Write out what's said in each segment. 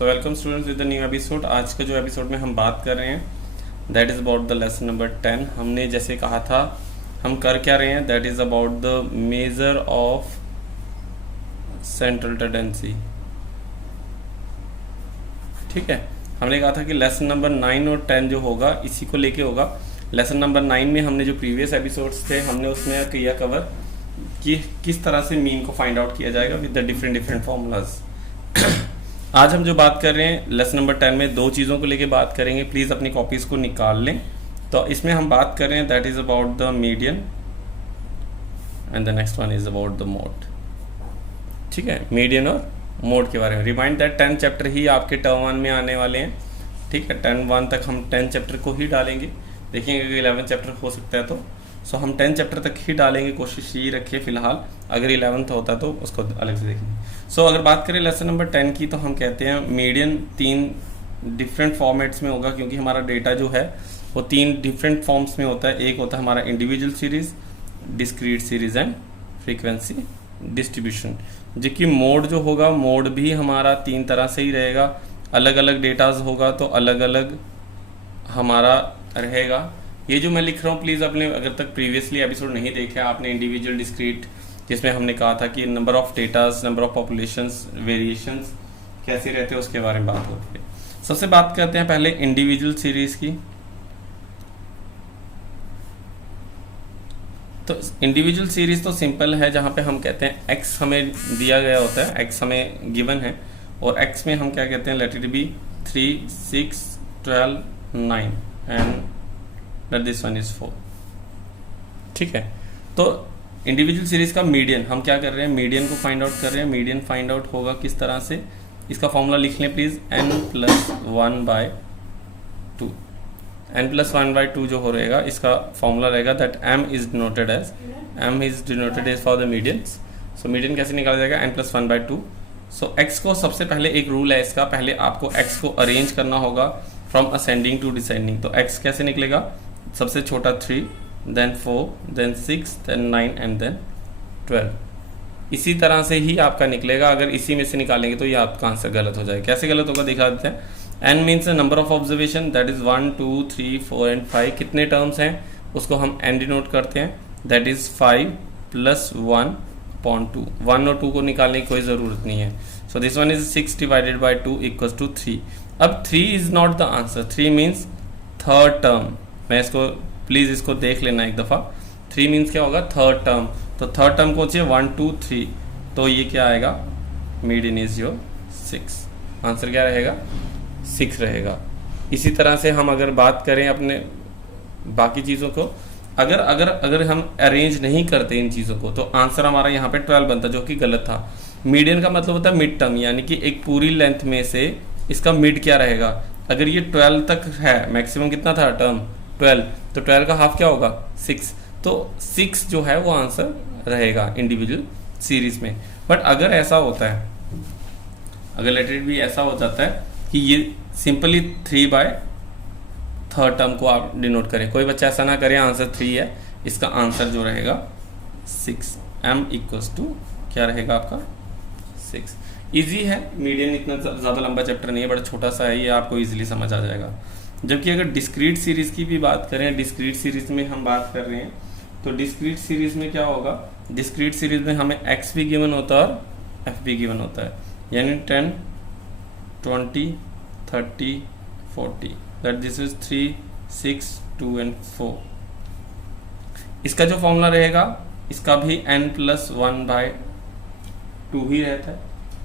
So welcome students with the new episode. आज का जो एपिसोड में हम बात कर रहे हैं that is about the lesson number 10। हमने जैसे कहा था हम कर क्या रहे हैं, that is about the measure of central tendency. ठीक है, हमने कहा था कि लेसन नंबर 9 और 10 जो होगा इसी को लेके होगा। लेसन नंबर 9 में हमने जो प्रीवियस एपिसोड्स थे हमने उसमें किया कवर कि किस तरह से मीन को फाइंड आउट किया जाएगा विद द डिफरेंट फॉर्मूलाज। आज हम जो बात कर रहे हैं लेसन नंबर 10 में दो चीज़ों को लेके बात करेंगे। प्लीज़ अपनी कॉपीज़ को निकाल लें। तो इसमें हम बात कर रहे हैं that is about the median and the next one is about the mode. ठीक है, मीडियन और मोड के बारे में। रिमाइंड दैट 10 चैप्टर ही आपके टर्म 1 में आने वाले हैं। ठीक है, 10 तक हम 10 चैप्टर को ही डालेंगे। देखेंगे अगर 11 चैप्टर हो सकता है तो सो हम 10 चैप्टर तक ही डालेंगे, कोशिश ये रखिए फिलहाल। अगर 11th होता तो उसको अलग से देखेंगे। सो अगर बात करें लेसन नंबर 10 की तो हम कहते हैं मीडियन 3 डिफरेंट फॉर्मेट्स में होगा, क्योंकि हमारा डेटा जो है वो 3 डिफरेंट फॉर्म्स में होता है। एक होता है हमारा individual series, discrete series and frequency distribution. जबकि मोड जो होगा, मोड भी हमारा 3 तरह से ही रहेगा। अलग अलग डेटाज होगा तो अलग अलग हमारा रहेगा। ये जो मैं लिख रहा हूँ प्लीज़ अपने अगर तक प्रीवियसली एपिसोड नहीं देखे आपने, इंडिविजुअल डिस्क्रीट जिसमें हमने कहा था कि number of datas, number of populations, variations कैसे रहते हैं उसके बारे में बात होती है। सबसे बात करते हैं पहले इंडिविजुअल सीरीज की। तो इंडिविजुअल सीरीज तो सिंपल है, जहाँ पे हम कहते हैं x हमें दिया गया होता है, x हमें गिवन है और x में हम क्या कहते हैं, late it B 3, 6, 12, 9 and this one is 4। ठीक है, तो इंडिविजुअल सीरीज का मीडियन हम क्या कर रहे हैं, मीडियन को फाइंड आउट कर रहे हैं। मीडियन फाइंड आउट होगा किस तरह से, इसका फॉर्मूला लिख लें प्लीज, n+1/2। n+1/2 जो हो रहेगा इसका फॉर्मूला रहेगा that m is denoted as for the medians. So median कैसे निकाला जाएगा, n+1/2। सो x को सबसे पहले एक रूल है इसका, पहले आपको x को अरेंज करना होगा फ्रॉम असेंडिंग टू डिसेंडिंग। तो x कैसे निकलेगा, सबसे छोटा 3, then 4, then 6, then 9 and then 12। इसी तरह से ही आपका निकलेगा। अगर इसी में से निकालेंगे तो ये आपका आंसर गलत हो जाएगा। कैसे गलत होगा दिखा देते हैं। n means number of observation, that is 1, 2, 3, 4 and 5। कितने टर्म्स हैं उसको हम n डिनोट करते हैं, दैट इज 5 + 1/2। 1 और 2 को निकालने की कोई ज़रूरत नहीं है। So this one is 6 / 2 = 3। अब 3 is not the answer, 3 means third term. मैं इसको प्लीज़ इसको देख लेना एक दफ़ा। 3 मीन्स क्या होगा, थर्ड टर्म। तो थर्ड टर्म को चाहिए 1, 2, 3, तो ये क्या आएगा, मीडियन इज योर 6। आंसर क्या रहेगा, 6 रहेगा। इसी तरह से हम अगर बात करें अपने बाकी चीज़ों को, अगर हम अरेंज नहीं करते इन चीज़ों को तो आंसर हमारा यहाँ पे 12 बनता, जो कि गलत था। मीडियन का मतलब होता है मिड टर्म, यानी कि एक पूरी लेंथ में से इसका मिड क्या रहेगा। अगर ये 12 तक है, मैक्सिमम कितना था टर्म 12, तो 12 का हाफ क्या होगा 6। तो 6 जो है वो आंसर रहेगा इंडिविजुअल सीरीज में। बट अगर ऐसा होता है, अगर लेट इट बी ऐसा हो जाता है कि ये सिंपली 3/3 टर्म को आप डिनोट करें, कोई बच्चा ऐसा ना करे आंसर 3 है, इसका आंसर जो रहेगा 6। m = क्या रहेगा आपका 6। इजी है, मीडियन इतना ज़्यादा लंबा चैप्टर नहीं है, बड़ा छोटा सा है, ये आपको इजीली समझ आ जाएगा। जबकि अगर डिस्क्रीट सीरीज की भी बात करें, डिस्क्रीट सीरीज में हम बात कर रहे हैं, तो डिस्क्रीट सीरीज में क्या होगा, डिस्क्रीट सीरीज में हमें x भी गिवन होता है और f भी गिवन होता है, यानी 10, 20, 30, 40, दैट दिस इज 3, 6, 2 एंड 4। इसका जो फॉर्मूला रहेगा इसका भी n+1/2 ही रहता है।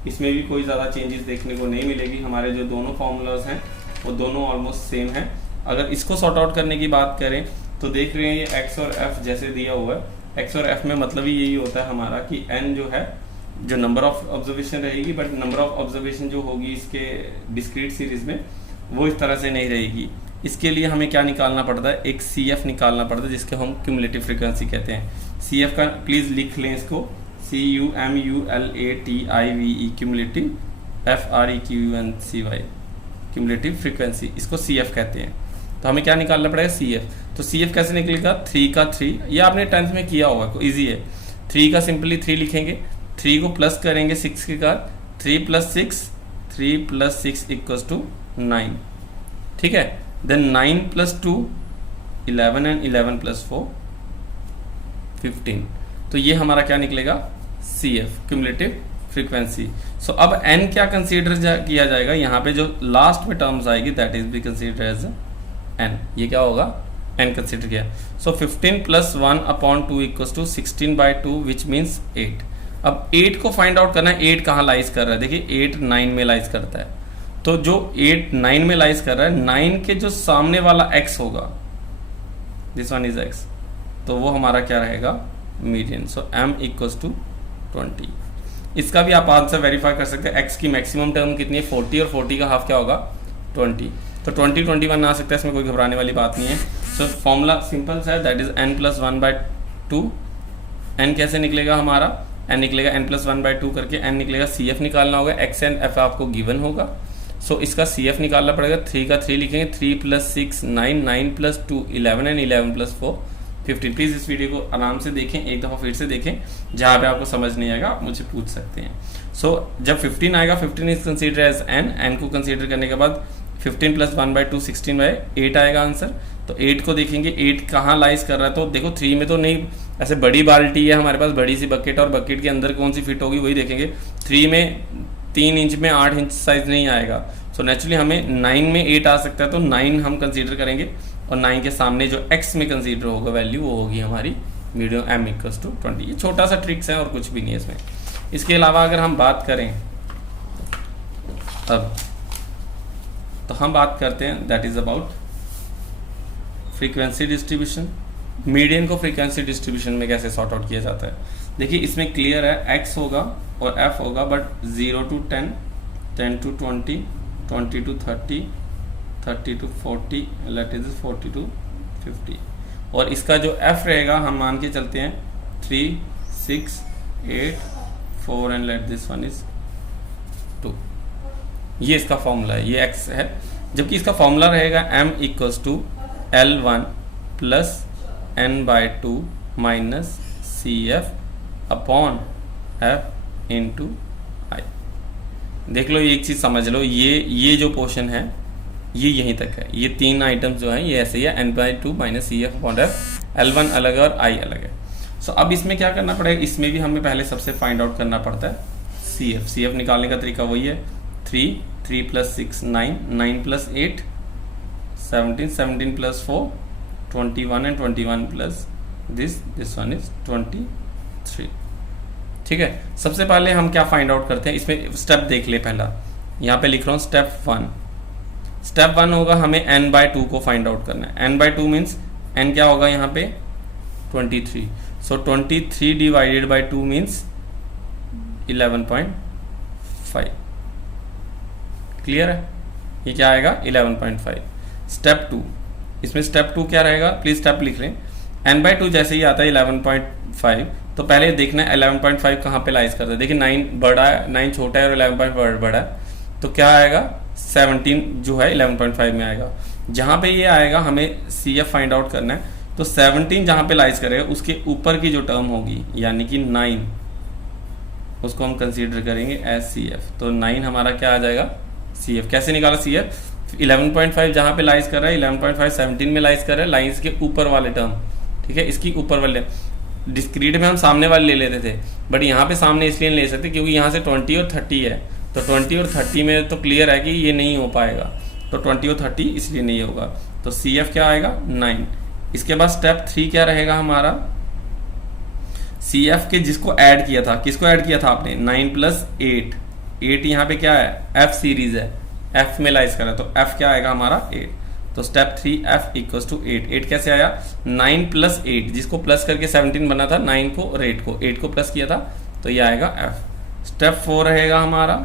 इसमें भी कोई ज़्यादा चेंजेस देखने को नहीं मिलेगी। हमारे जो दोनों फॉर्मूलाज हैं वो दोनों ऑलमोस्ट सेम हैं। अगर इसको सॉर्ट आउट करने की बात करें तो देख रहे हैं ये x और f जैसे दिया हुआ है। x और f में मतलब ही यही होता है हमारा कि n जो है, जो नंबर ऑफ ऑब्जर्वेशन रहेगी, बट नंबर ऑफ ऑब्जर्वेशन जो होगी इसके डिस्क्रीट सीरीज में वो इस तरह से नहीं रहेगी। इसके लिए हमें क्या निकालना पड़ता है, एक CF निकालना पड़ता है, जिसको हम क्यूमुलेटिव फ्रीक्वेंसी कहते हैं। CF का प्लीज़ लिख लें इसको, CUMULATIVE cumulative, FREQUENCY cumulative frequency, इसको CF कहते हैं। तो हमें क्या निकालना पड़ेगा, CF। तो CF कैसे निकलेगा, 3 का 3, ये आपने 10th में किया होगा, ईजी है। 3 का सिंपली 3 लिखेंगे, 3 को प्लस करेंगे 6 के बाद, 3 + 6 3 प्लस 6 इक्वल्स टू 9, ठीक है। Then 9 plus 2 11 and 11 plus 4 15। तो ये हमारा क्या निकलेगा, CF क्यूमुलेटिव फ्रीक्वेंसी। सो अब n क्या कंसीडर किया जाएगा, यहाँ पे जो लास्ट में टर्म्स आएगी that is be consider as n, ये क्या होगा, n कंसीडर किया। So 15 plus 1 upon 2 equals to 16/2 which means 8। अब 8 को फाइंड आउट करना है, 8 कहाँ लाइज कर रहा है, देखिए 8 9 में लाइज करता है, तो जो 8 9 में लाइज कर रहा है, 9 के जो सामने वाला x होगा, दिस वन इज x, तो वो हमारा क्या रहेगा, median. So m equals to 20। इसका भी आप आंसर वेरीफाई कर सकते हैं, x की मैक्सिमम टर्म कितनी है 40, और 40 का हाफ क्या होगा 20, तो 20 21 आ सकता है, इसमें कोई घबराने वाली बात नहीं है। सो फॉर्मूला सिंपल सा है, that is n plus 1/2। n कैसे निकलेगा हमारा, n निकलेगा n प्लस 1/2 करके, n निकलेगा, CF निकालना होगा, x एंड f आपको गिवन होगा। सो इसका CF निकालना पड़ेगा, 3 का 3 लिखेंगे, 3 plus 6 9, 9 plus 2 11 and 11 plus 4 15। Please इस वीडियो को आराम से देखें, एक दफ़ा फिर से देखें, जहाँ पे आपको समझ नहीं आएगा आप मुझे पूछ सकते हैं। सो जब 15 आएगा, 15 इज कंसीडर एज n को कंसीडर करने के बाद 15 प्लस 1/2 16/8 आएगा आंसर। तो 8 को देखेंगे, 8 कहाँ लाइज कर रहा है, तो देखो 3 में तो नहीं, ऐसे बड़ी बाल्टी है हमारे पास, बड़ी सी बकेट, और बकेट के अंदर कौन सी फिट होगी वही देखेंगे। 3 में 3 इंच में 8 इंच साइज नहीं आएगा, सो नेचुरली हमें 9 में 8 आ सकता है, तो 9 हम कंसीडर करेंगे, और 9 के सामने जो x में कंसीडर होगा वैल्यू, वो होगी हमारी मीडियम m इक्वल्स टू 20। ये छोटा सा ट्रिक्स है और कुछ भी नहीं है इसमें। इसके अलावा अगर हम बात करें अब, तो हम बात करते हैं that is about frequency distribution. Median को फ्रीक्वेंसी डिस्ट्रीब्यूशन में कैसे सॉर्ट आउट किया जाता है, देखिए इसमें क्लियर है, x होगा और f होगा, but 0 to 10, 10 to 20, 20 to 30, 30 to 40, late is 40 to 50। और इसका जो f रहेगा हम मान के चलते हैं 3, 6, 8, 4 and let this one is 2। ये इसका फॉर्मूला है, ये x है, जबकि इसका फॉर्मूला रहेगा m equals to L1 plus n/2 minus CF upon f into I। देख लो, एक चीज समझ लो, ये जो पोर्शन है ये यहीं तक है, ये 3 आइटम्स जो हैं ये ऐसे ही है, n/2 minus CF upon f, L1 अलग है और I अलग है। सो अब इसमें क्या करना पड़ेगा, इसमें भी हमें पहले सबसे फाइंड आउट करना पड़ता है CF। CF निकालने का तरीका वही है, 3 plus 6 9, 9 plus 8 17, 17 plus 4 21 and 21 plus this one is 23। ठीक है, सबसे पहले हम क्या फाइंड आउट करते हैं, इसमें स्टेप देख ले। पहला यहाँ पे लिख रहा हूँ स्टेप 1 होगा, हमें n/2 को फाइंड आउट करना है। n/2 मीन्स n क्या होगा यहाँ पे 23, सो 23 डिवाइडेड बाई 2 मीन्स 11.5। क्लियर है, ये क्या आएगा 11.5। स्टेप 2, इसमें स्टेप 2 क्या रहेगा, प्लीज स्टेप लिख लें। n/2 जैसे ही आता है 11.5, तो पहले देखना है 11.5 कहाँ पे लाइज करता है। देखिए 9 बड़ा है, 9 छोटा है और 11.5 बड़ा है, तो क्या आएगा 17 जो है 11.5 में आएगा। जहाँ पे ये आएगा हमें CF फाइंड आउट करना है, तो 17 जहाँ पे लाइज करेगा उसके ऊपर की जो टर्म होगी यानी कि 9, उसको हम कंसीडर करेंगे एज CF। तो 9 हमारा क्या आ जाएगा CF। कैसे निकाला CF, 11.5 जहाँ पे लाइज कर रहा है, 11.5 17 में लाइज कर रहा है, लाइन्स के ऊपर वाले टर्म, ठीक है, इसकी ऊपर वाले। डिस्क्रीट में हम सामने वाले ले लेते थे, बट यहाँ पे सामने इसलिए नहीं ले सकते क्योंकि यहाँ से 20 और 30 है, तो 20 और 30 में तो क्लियर है कि ये नहीं हो पाएगा, तो 20 और 30 इसलिए नहीं होगा। तो CF क्या आएगा 9। इसके बाद स्टेप 3 क्या रहेगा हमारा, CF के जिसको ऐड किया था, किसको ऐड किया था आपने 9 प्लस 8 यहाँ पे क्या है F सीरीज है, F में लाइज करा, तो F क्या आएगा हमारा 8। तो स्टेप 3 F इक्वल्स टू 8 कैसे आया, 9 प्लस 8 जिसको प्लस करके 17 बना था, 9 को और 8 को प्लस किया था, तो ये आएगा F। स्टेप 4 रहेगा हमारा,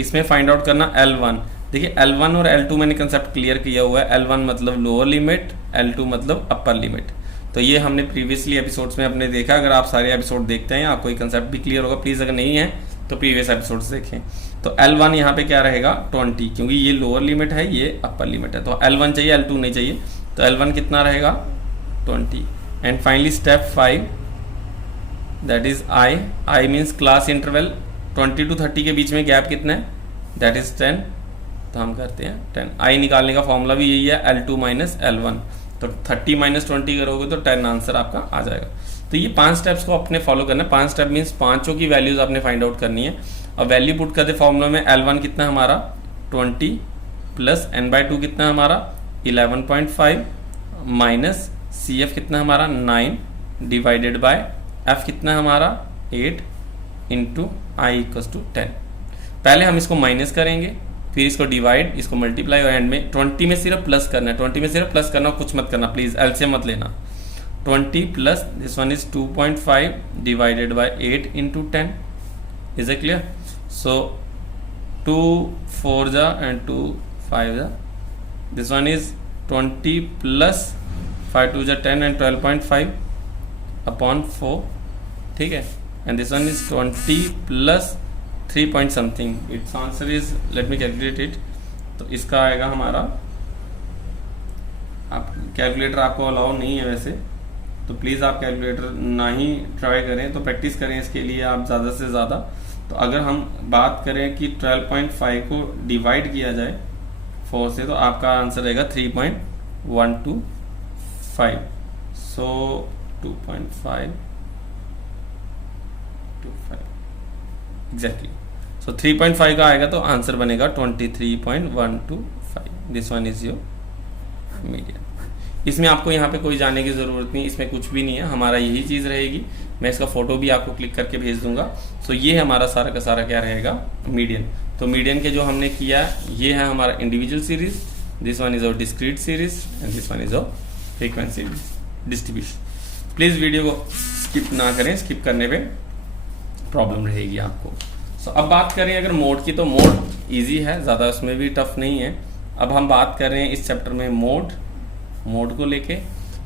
इसमें फाइंड आउट करना L1। देखिए L1 और L2 मैंने कंसेप्ट क्लियर किया हुआ है, L1 मतलब लोअर लिमिट, L2 मतलब अपर लिमिट। तो ये हमने प्रीवियसली एपिसोड्स में अपने देखा, अगर आप सारे एपिसोड देखते हैं आपको ये कंसेप्ट भी क्लियर होगा। प्लीज अगर नहीं है तो प्रीवियस एपिसोड्स देखें। तो L1 यहाँ पे क्या रहेगा 20, क्योंकि ये लोअर लिमिट है ये अपर लिमिट है, तो L1 चाहिए L2 नहीं चाहिए, तो L1 कितना रहेगा 20। And finally step 5 that is I means class interval, 20 to 30 के बीच में गैप कितना है, दैट इज 10। तो हम करते हैं 10। आई निकालने का फॉर्मूला भी यही है, L2 माइनस L1। तो 30 माइनस 20 करोगे तो 10 आंसर आपका आ जाएगा। तो ये 5 स्टेप्स को अपने फॉलो करना है। 5 स्टेप मीन्स पांचों की वैल्यूज आपने फाइंड आउट करनी है। और वैल्यू पुट करते फॉर्मूला में L1 कितना हमारा 20 प्लस n/2 कितना हमारा 11.5 माइनस CF कितना हमारा 9 डिवाइडेड बाय F कितना हमारा 8 इंटू आई इक्वल्स टू 10। पहले हम इसको माइनस करेंगे, फिर इसको डिवाइड, इसको मल्टीप्लाई, और एंड में 20 में सिर्फ प्लस करना है। 20 में सिर्फ प्लस करना, कुछ मत करना प्लीज, एलसीएम मत लेना। 20 plus this one is 2.5 divided by 8 into 10। Is it clear? So 2 4 जा एंड 2 5 जा, दिस वन इज 20 प्लस 5 2 जा 10 एंड 12.5 अपॉन 4, ठीक है। And this one is 20 plus 3 point something, its answer is, let me calculate it। तो इसका आएगा हमारा, आप कैलकुलेटर आपको अलाउ नहीं है वैसे, तो प्लीज़ आप कैलकुलेटर ना ही ट्राई करें, तो प्रैक्टिस करें इसके लिए आप ज़्यादा से ज़्यादा। तो अगर हम बात करें कि 12.5 को डिवाइड किया जाए 4 से, तो आपका आंसर रहेगा 3.125। सो 2.5 एग्जैक्टली, सो 3.5 का आएगा तो आंसर बनेगा 23.125। This one is your median. इसमें आपको यहाँ पे कोई जाने की ज़रूरत नहीं, इसमें कुछ भी नहीं है, हमारा यही चीज़ रहेगी। मैं इसका फोटो भी आपको क्लिक करके भेज दूंगा। सो ये है हमारा सारा का सारा क्या रहेगा, मीडियन। तो मीडियन के जो हमने किया ये है हमारा individual series, this one is और discrete series and this one is और फ्रीक्वेंसी डिस्ट्रीब्यूशन। प्लीज़ वीडियो को स्किप ना करें, स्किप करने पर प्रॉब्लम रहेगी आपको। सो अब बात करें अगर मोड की, तो मोड इजी है, ज़्यादा उसमें भी टफ नहीं है। अब हम बात कर रहे हैं इस चैप्टर में मोड को लेके।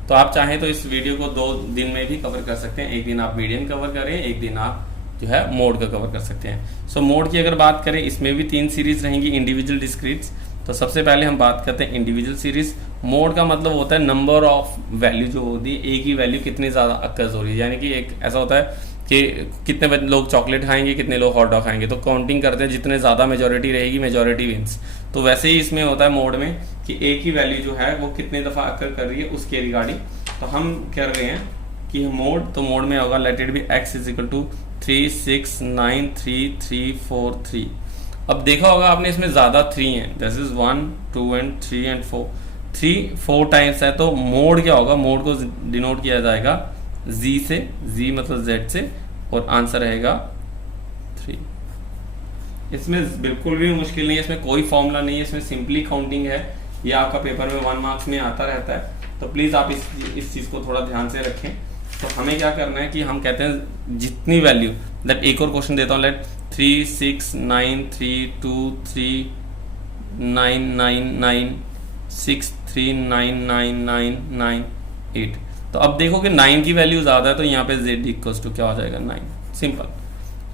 तो आप चाहें तो इस वीडियो को 2 दिन में भी कवर कर सकते हैं। एक दिन आप मीडियन कवर करें, एक दिन आप जो है मोड का कवर कर सकते हैं। सो मोड की अगर बात करें, इसमें भी 3 सीरीज रहेंगी, इंडिविजुअल, डिस्क्रीट्स। तो सबसे पहले हम बात करते हैं इंडिविजुअल सीरीज। मोड का मतलब होता है नंबर ऑफ वैल्यू जो होती है, एक ही वैल्यू कितनी ज़्यादा अक्कर्स हो रही है। यानी कि एक ऐसा होता है कि कितने लोग चॉकलेट खाएंगे, कितने लोग हॉट डॉग खाएंगे, तो काउंटिंग करते हैं, जितने ज़्यादा मेजॉरिटी रहेगी मेजॉरिटी विंस। तो वैसे ही इसमें होता है मोड में कि एक ही वैल्यू जो है वो कितने दफ़ा अक्कर कर रही है उसके रिगार्डिंग। तो हम कर रहे हैं कि मोड, तो मोड में होगा let it be x is equal to 3 6 9 3 3 4 3। अब देखा होगा आपने इसमें ज़्यादा 3 है, this is 1 2 and 3 and 4, 3 4 times है। तो मोड क्या होगा, मोड को डिनोट किया जाएगा z से, z मतलब z से, और आंसर रहेगा 3। इसमें बिल्कुल भी मुश्किल नहीं है, इसमें कोई फॉर्मूला नहीं है, इसमें सिंपली काउंटिंग है। ये आपका पेपर में 1 मार्क्स में आता रहता है, तो प्लीज़ आप इस चीज़ को थोड़ा ध्यान से रखें। तो हमें क्या करना है कि हम कहते हैं जितनी वैल्यू, लेट एक और क्वेश्चन देता हूँ, लेट 3 6 9 3 2 3 9 9 9 6 3 9 9 9 9 8। तो अब देखो कि 9 की वैल्यू ज़्यादा है, तो यहाँ पे z इक्वल्स टू क्या हो जाएगा 9। सिंपल,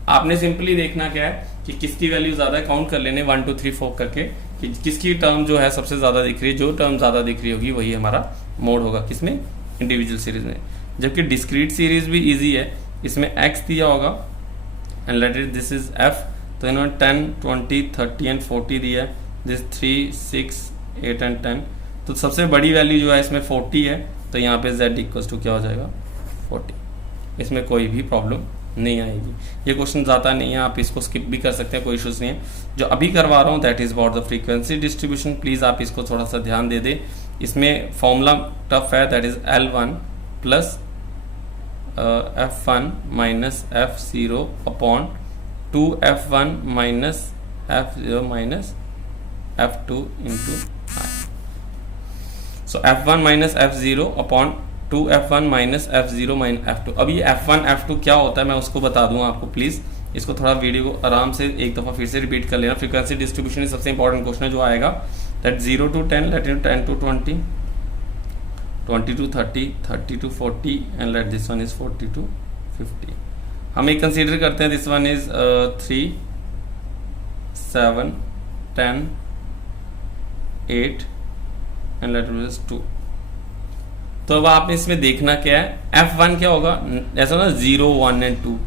आपने सिंपली देखना क्या है कि किसकी वैल्यू ज़्यादा है, काउंट कर लेने 1 2 3 4 करके कि किसकी टर्म जो है सबसे ज़्यादा दिख रही है। जो टर्म ज़्यादा दिख रही होगी वही हमारा मोड होगा, किसमें, इंडिविजुअल सीरीज में। जबकि डिस्क्रीट सीरीज भी ईजी है, इसमें x दिया होगा and let it this is f। तो इन्होंने 10 20 30 एंड 40 दिया है, दिस 3 6 8 एंड 10। तो सबसे बड़ी वैल्यू जो है इसमें 40 है, तो यहाँ पे z इक्वल्स टू क्या हो जाएगा 40। इसमें कोई भी प्रॉब्लम नहीं आएगी। ये क्वेश्चन ज़्यादा नहीं है, आप इसको स्किप भी कर सकते हैं, कोई इशूज़ नहीं है। जो अभी करवा रहा हूँ that is about the frequency distribution, please आप इसको थोड़ा सा ध्यान दे दें। इसमें फॉर्मूला टफ है, that is L1 plus F1 minus F0 upon 2F1 minus F0 minus F2 into I। So F1 minus F0 upon 2F1 minus F0 minus F2। अब ये F1 F2 क्या होता है मैं उसको बता दूंगा आपको, प्लीज़ इसको थोड़ा वीडियो को आराम से एक दफ़ा फिर से रिपीट कर लेना। फ्रीक्वेंसी डिस्ट्रीब्यूशन सबसे इंपॉर्टेंट क्वेश्चन है जो आएगा, that 0 to 10, let 10 to 20, 20 to 30, 30 to 40 and let this one is 40 to 50। हम एक कंसीडर करते हैं, this one is 3 7 10 8 and let it is 2। तो अब आपने इसमें देखना क्या है, F1 क्या होगा, ऐसा ना 0 1 एंड 2,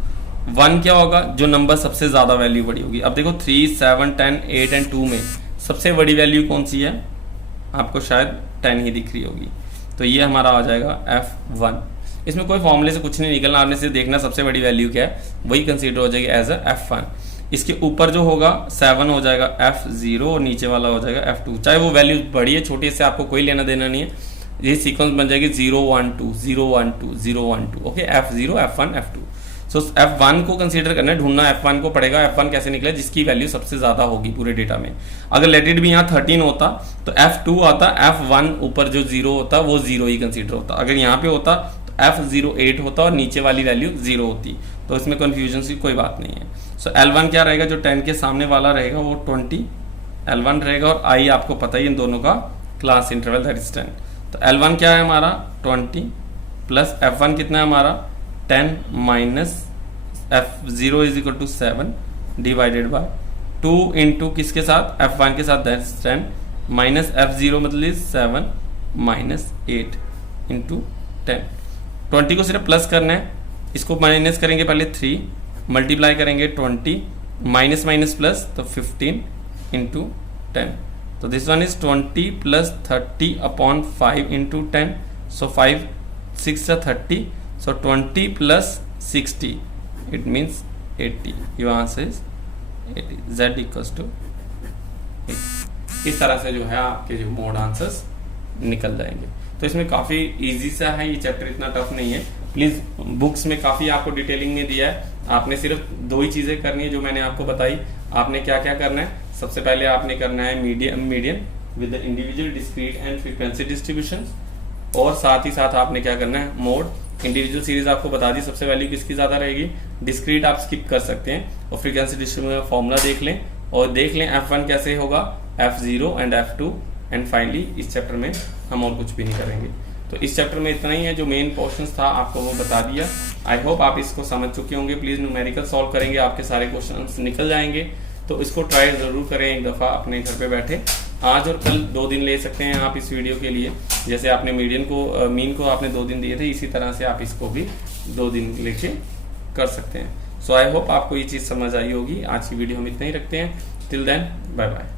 1 क्या होगा, जो नंबर सबसे ज्यादा वैल्यू बड़ी होगी। अब देखो 3, 7, 10, 8 एंड 2 में सबसे बड़ी वैल्यू कौन सी है, आपको शायद 10 ही दिख रही होगी। तो ये हमारा आ जाएगा F1। इसमें कोई फॉर्मूले से कुछ नहीं निकलना, आपने सिर्फ देखना सबसे बड़ी वैल्यू क्या है, वही कंसीडर हो जाएगी एज अ F1। इसके ऊपर जो होगा 7 हो जाएगा F0 और नीचे वाला हो जाएगा F2। चाहे वो वैल्यू बड़ी है छोटी है, इससे आपको कोई लेना देना नहीं है। ये सीक्वेंस बन जाएगी 0 1 2 0 1 2 0 1 2। Okay, F0 F1 F2। सो F1 को कंसीडर करना है, ढूंढना F1 को पड़ेगा। F1 कैसे निकले, जिसकी वैल्यू सबसे ज्यादा होगी पूरे डेटा में। अगर लेट इट भी यहाँ 13 होता तो F2 आता, F1 ऊपर जो 0 होता वो 0 ही कंसीडर होता। अगर यहाँ पे होता तो F0 8 होता और नीचे वाली वैल्यू 0 होती। तो इसमें कंफ्यूजन की कोई बात नहीं है। सो L1 क्या रहेगा, जो 10 के सामने वाला रहेगा वो 20 L1 रहेगा, और I आपको पता ही इन दोनों का क्लास इंटरवल दैट इज 10। तो L1 क्या है हमारा 20 प्लस F1 कितना है हमारा 10 minus F0 is equal to 7 divided by 2 into किसके साथ, F1 के साथ दैट्स 10 माइनस F0 मतलब 7 माइनस 8 इंटू 10। 20 को सिर्फ प्लस करना है, इसको माइनस करेंगे पहले 3, मल्टीप्लाई करेंगे 20 माइनस माइनस प्लस तो 15 इंटू 10। तो this one is 20 plus 30 upon 5 into 10। So 5 6 30, so 20 plus 60 it means 80। Your answer is 80। Z equals to 80। इस तरह से जो है आपके जो मोड आंसर्स निकल जाएंगे। तो इसमें काफी इजी सा है, ये चैप्टर इतना टफ नहीं है। प्लीज बुक्स में काफी आपको डिटेलिंग में दिया है, आपने सिर्फ 2 ही चीजें करनी है जो मैंने आपको बताई। आपने क्या क्या करना है, सबसे पहले आपने करना है median with the individual discrete and frequency distribution, और साथ ही साथ आपने क्या करना है मोड। इंडिविजुअल सीरीज आपको बता दी सबसे वैल्यू किसकी ज्यादा रहेगी, डिस्क्रीट आप स्किप कर सकते हैं, और फ्रीक्वेंसी डिस्ट्रीब्यूशन का फॉर्मूला देख लें, और देख लें F1 कैसे होगा, F0 and F2, and finally इस चैप्टर में हम और कुछ भी नहीं करेंगे। तो इस चैप्टर में इतना ही है, जो मेन पोर्शंस था आपको वो बता दिया। आई होप आप इसको समझ चुके होंगे। प्लीज न्यूमेरिकल सॉल्व करेंगे, आपके सारे क्वेश्चंस निकल जाएंगे। तो इसको ट्राई जरूर करें एक दफा अपने घर पे बैठे। आज और कल 2 दिन ले सकते हैं आप इस वीडियो के लिए, जैसे आपने मीन को आपने 2 दिन दिए थे, इसी तरह से आप इसको भी 2 दिन लेके कर सकते हैं। सो आई होप आपको ये चीज समझ आई होगी। आज की वीडियो हम इतना ही रखते हैं। Till then bye bye.